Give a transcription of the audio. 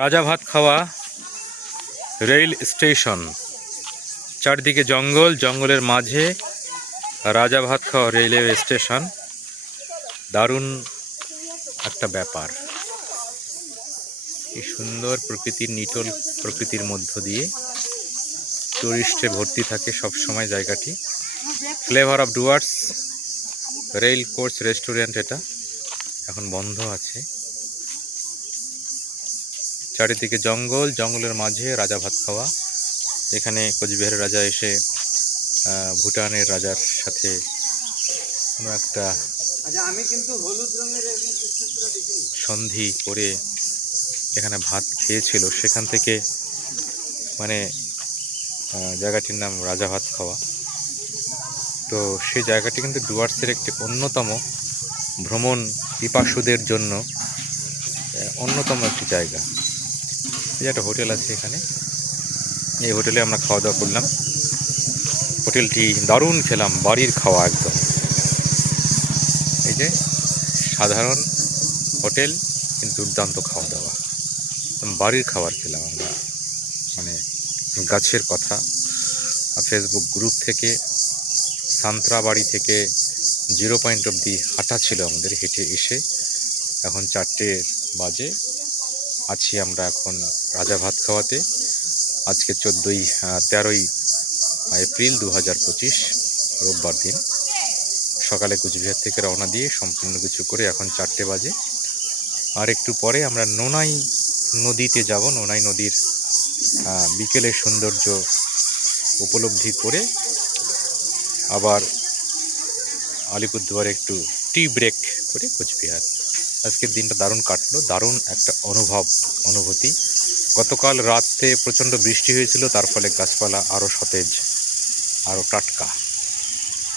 রাজা ভাত খাওয়া রেল স্টেশন। চারদিকে জঙ্গল, জঙ্গলের মাঝে রাজা ভাত খাওয়া রেলওয়ে স্টেশন। দারুণ একটা ব্যাপার। কি সুন্দর প্রকৃতির, নিটল প্রকৃতির মধ্য দিয়ে টুরিস্টে ভর্তি থাকে সব সময় জায়গাটি। Flavour of Dooars rail course restaurant এটা। এখন বন্ধ আছে। চারিদিকে জঙ্গল জঙ্গলের মাঝে রাজা ভাত খাওয়া। এখানে কোচবিহারের রাজা এসে ভুটানের রাজার সাথে কোনো একটা আচ্ছা সন্ধি করে এখানে ভাত খেয়েছিল। সেখান থেকে মানে জায়গাটির নাম রাজা ভাত খাওয়া। তো সেই জায়গাটি কিন্তু ডুয়ার্সের একটি অন্যতম ভ্রমণ পিপাসুদের জন্য অন্যতম একটি জায়গা। এই একটা হোটেল আছে এখানে। এই হোটেলে আমরা খাওয়া দাওয়া করলাম। হোটেলটি দারুণ খেলাম, বাড়ির খাওয়া একদম। এই যে সাধারণ হোটেল, কিন্তু দুর্দান্ত খাওয়া দাওয়া বাড়ির খাবার খেলাম আমরা। মানে গাছের কথা। ফেসবুক গ্রুপ থেকে সান্ত্রাবাড়ি থেকে জিরো পয়েন্ট অবধি হাঁটা ছিল আমাদের হেঁটে এসে। এখন চারটে বাজে। আছি আমরা এখন রাজা ভাত খাওয়াতে। আজকে চোদ্দোই তেরোই এপ্রিল দু হাজার পঁচিশ, রোববার দিন। সকালে কুচবিহার থেকে রওনা দিয়ে সম্পূর্ণ কিছু করে এখন চারটে বাজে। আর একটু পরে আমরা নোনাই নদীতে যাব। নোনাই নদীর বিকেলের সৌন্দর্য উপলব্ধি করে আবার আলিপুরদুয়ারে একটু টি ব্রেক করে কোচবিহার। আজকের দিনটা দারুণ কাটলো, দারুণ একটা অনুভব, অনুভূতি। গতকাল রাতে প্রচণ্ড বৃষ্টি হয়েছিল, তার ফলে গাছপালা আরও সতেজ আরও টাটকা।